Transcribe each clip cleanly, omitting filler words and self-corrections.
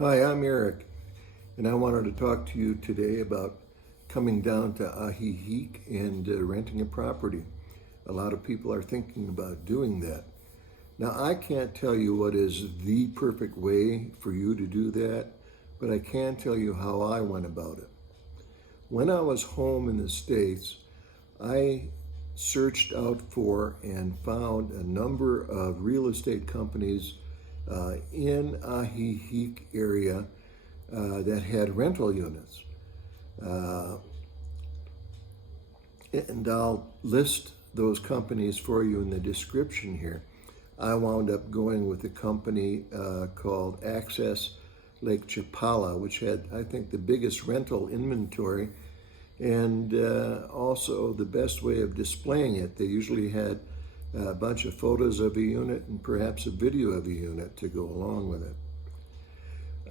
Hi, I'm Eric, and I wanted to talk to you today about coming down to Ajijic and renting a property. A lot of people are thinking about doing that. Now, I can't tell you what is the perfect way for you to do that, but I can tell you how I went about it. When I was home in the States, I searched out for and found a number of real estate companies in Ajijic area that had rental units. Uh, and I'll list those companies for you in the description here. I wound up going with a company called Access Lake Chapala, which had, I think, the biggest rental inventory and also the best way of displaying it. They usually had a bunch of photos of a unit and perhaps a video of a unit to go along with it.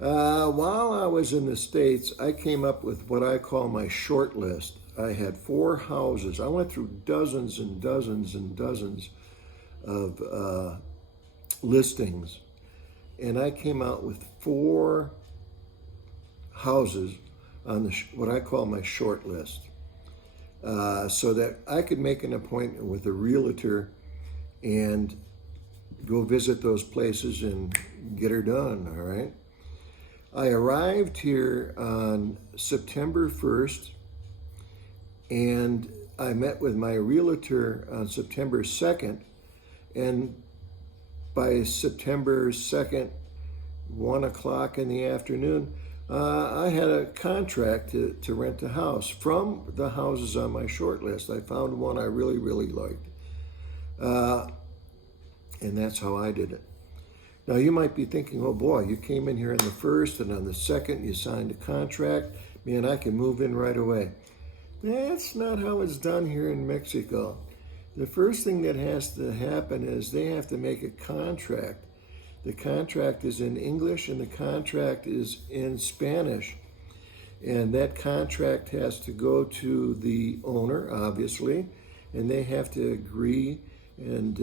While I was in the States, I came up with what I call my short list. I had 4 houses. I went through dozens and dozens and dozens of listings, and I came out with 4 houses on what I call my short list, so that I could make an appointment with a realtor and go visit those places and get her done, all right? I arrived here on September 1st, and I met with my realtor on September 2nd, and by September 2nd, 1 o'clock in the afternoon, I had a contract to rent a house from the houses on my short list. I found one I really, really liked. And that's how I did it. Now, you might be thinking, oh boy, you came in here on the 1st, and on the 2nd, you signed a contract. Man, I can move in right away. That's not how it's done here in Mexico. The first thing that has to happen is they have to make a contract. The contract is in English and the contract is in Spanish. And that contract has to go to the owner, obviously, and they have to agree and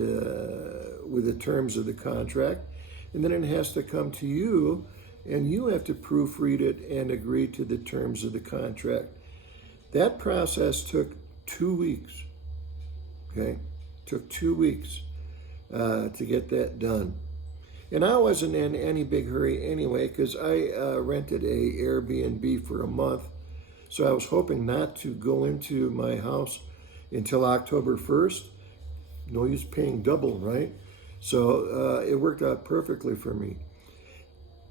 with the terms of the contract. And then it has to come to you, and you have to proofread it and agree to the terms of the contract. That process took 2 weeks. Okay, took 2 weeks to get that done. And I wasn't in any big hurry anyway, because I rented a Airbnb for a month. So I was hoping not to go into my house until October 1st. No use paying double, right? So it worked out perfectly for me.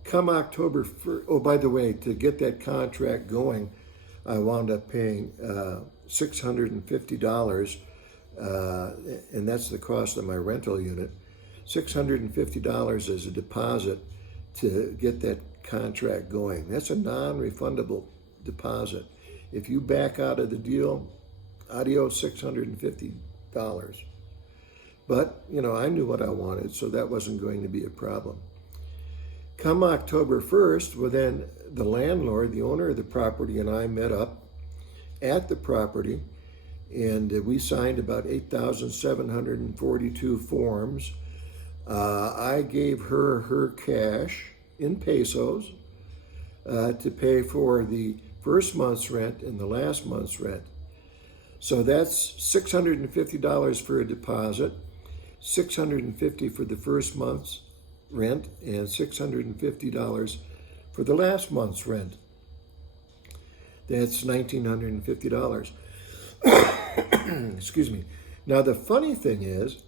Come October 1st, oh, by the way, to get that contract going, I wound up paying $650, and that's the cost of my rental unit. $650 as a deposit to get that contract going. That's a non-refundable deposit. If you back out of the deal, adios $650. But, you know, I knew what I wanted, so that wasn't going to be a problem. Come October 1st, well then the landlord, the owner of the property, and I met up at the property, and we signed about 8,742 forms. I gave her cash in pesos to pay for the first month's rent and the last month's rent. So that's $650 for a deposit, $650 for the first month's rent, and $650 for the last month's rent. That's $1,950. Excuse me. Now, the funny thing is,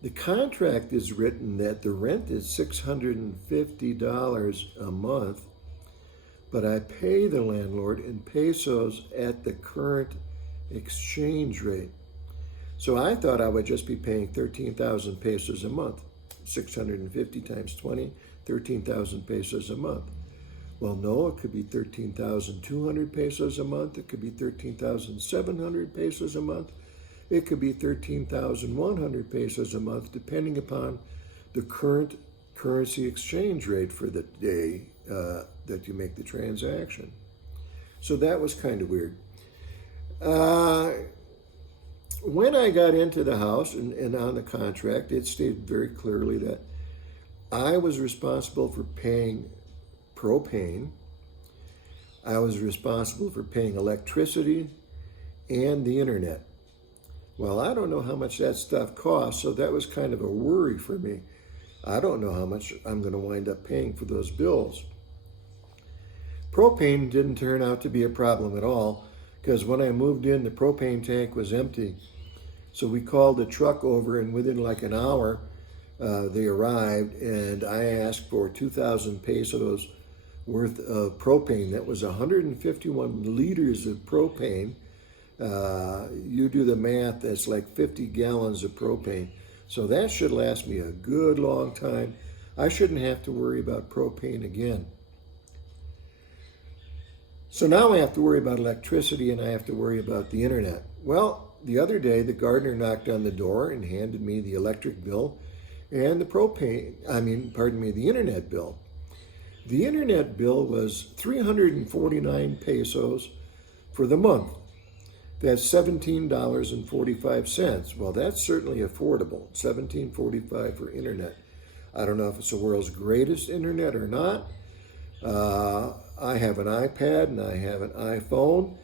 the contract is written that the rent is $650 a month, but I pay the landlord in pesos at the current exchange rate. So I thought I would just be paying 13,000 pesos a month. 650 times 20, 13,000 pesos a month. Well, no, it could be 13,200 pesos a month. It could be 13,700 pesos a month. It could be 13,100 pesos a month, depending upon the current currency exchange rate for the day that you make the transaction. So that was kind of weird. When I got into the house and on the contract, it stated very clearly that I was responsible for paying propane. I was responsible for paying electricity and the internet. Well, I don't know how much that stuff costs, so that was kind of a worry for me. I don't know how much I'm going to wind up paying for those bills. Propane didn't turn out to be a problem at all, because when I moved in, the propane tank was empty. So we called the truck over, and within like an hour, they arrived, and I asked for 2,000 pesos worth of propane. That was 151 liters of propane. You do the math, that's like 50 gallons of propane. So that should last me a good long time. I shouldn't have to worry about propane again. So now I have to worry about electricity and I have to worry about the internet. Well, the other day the gardener knocked on the door and handed me the electric bill and the internet bill. The internet bill was 349 pesos for the month. That's $17.45. Well, that's certainly affordable. $17.45 for internet. I don't know if it's the world's greatest internet or not. I have an iPad and I have an iPhone,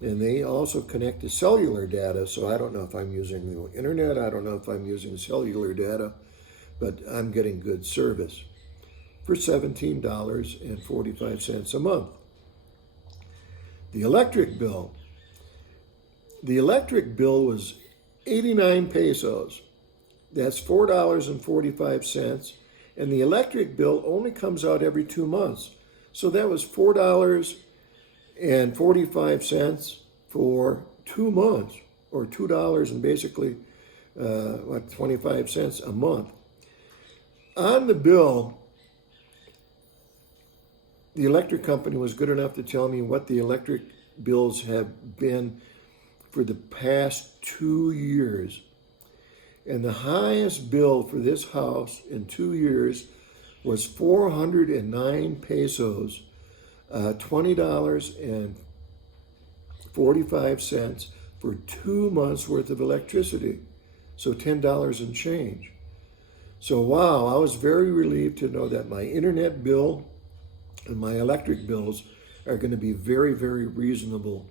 and they also connect to cellular data, so I don't know if I'm using the internet, I don't know if I'm using cellular data, but I'm getting good service for $17.45 a month. The electric bill was 89 pesos. That's $4.45, and the electric bill only comes out every 2 months. So that was $4.45 for 2 months, or $2 and basically 25 cents a month. On the bill, the electric company was good enough to tell me what the electric bills have been for the past 2 years. And the highest bill for this house in 2 years was 409 pesos, $20.45 for 2 months worth of electricity. So $10 and change. So wow, I was very relieved to know that my internet bill and my electric bills are going to be very, very reasonable.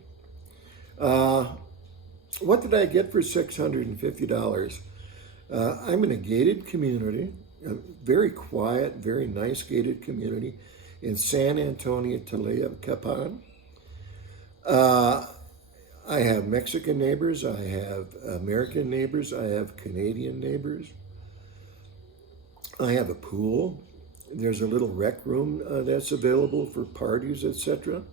What did I get for $650? I'm in a gated community, a very quiet, very nice gated community in San Antonio Chapala. I have Mexican neighbors, I have American neighbors, I have Canadian neighbors. I have a pool. There's a little rec room that's available for parties, etc.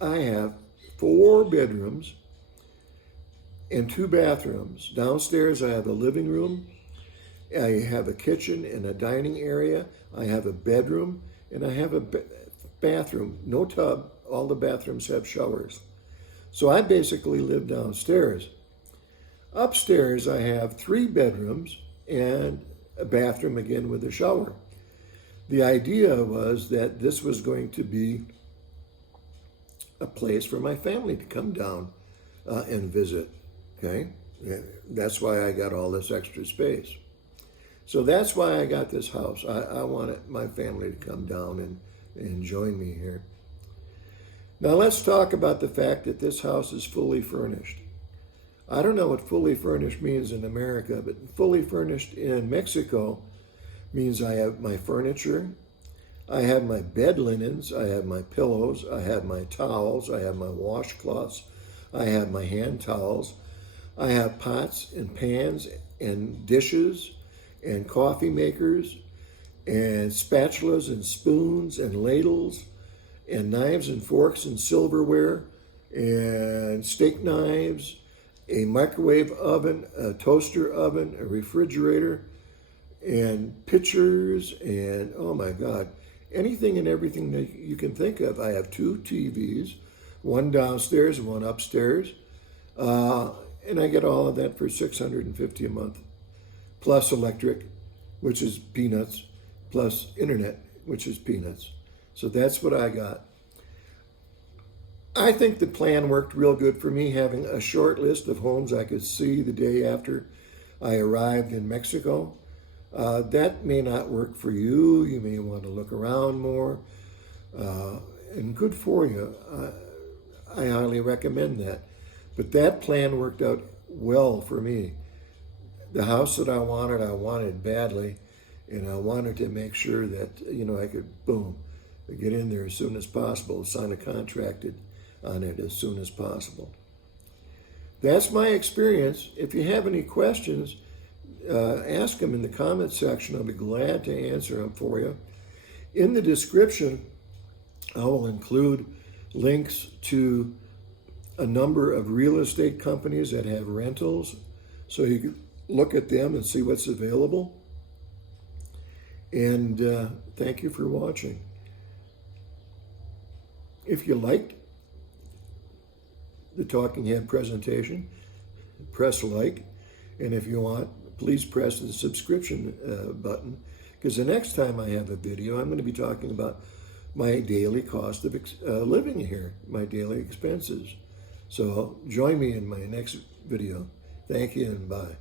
I have 4 bedrooms and 2 bathrooms. Downstairs I have a living room, I have a kitchen and a dining area, I have a bedroom, and I have a bathroom. No tub, all the bathrooms have showers. So I basically live downstairs. Upstairs I have 3 bedrooms and a bathroom again with a shower. The idea was that this was going to be a place for my family to come down and visit. Okay, that's why I got all this extra space. So that's why I got this house. I wanted my family to come down and join me here. Now let's talk about the fact that this house is fully furnished. I don't know what fully furnished means in America, but fully furnished in Mexico means I have my furniture, I have my bed linens, I have my pillows, I have my towels, I have my washcloths, I have my hand towels, I have pots and pans and dishes and coffee makers and spatulas and spoons and ladles and knives and forks and silverware and steak knives, a microwave oven, a toaster oven, a refrigerator, and pitchers, and oh my God, anything and everything that you can think of. I have 2 TVs, one downstairs, one upstairs, and I get all of that for $650 a month, plus electric, which is peanuts, plus internet, which is peanuts. So that's what I got. I think the plan worked real good for me, having a short list of homes I could see the day after I arrived in Mexico. That may not work for you. You may want to look around more. And good for you. I highly recommend that. But that plan worked out well for me. The house that I wanted badly, and I wanted to make sure that, I could, boom, get in there as soon as possible, sign a contract on it as soon as possible. That's my experience. If you have any questions, ask them in the comment section. I'll be glad to answer them for you. In the description, I will include links to a number of real estate companies that have rentals, so you can look at them and see what's available. And thank you for watching. If you liked the Talking Head presentation, press like, and if you want, please press the subscription button, because the next time I have a video, I'm going to be talking about my daily cost of living here, my daily expenses. So join me in my next video. Thank you and bye.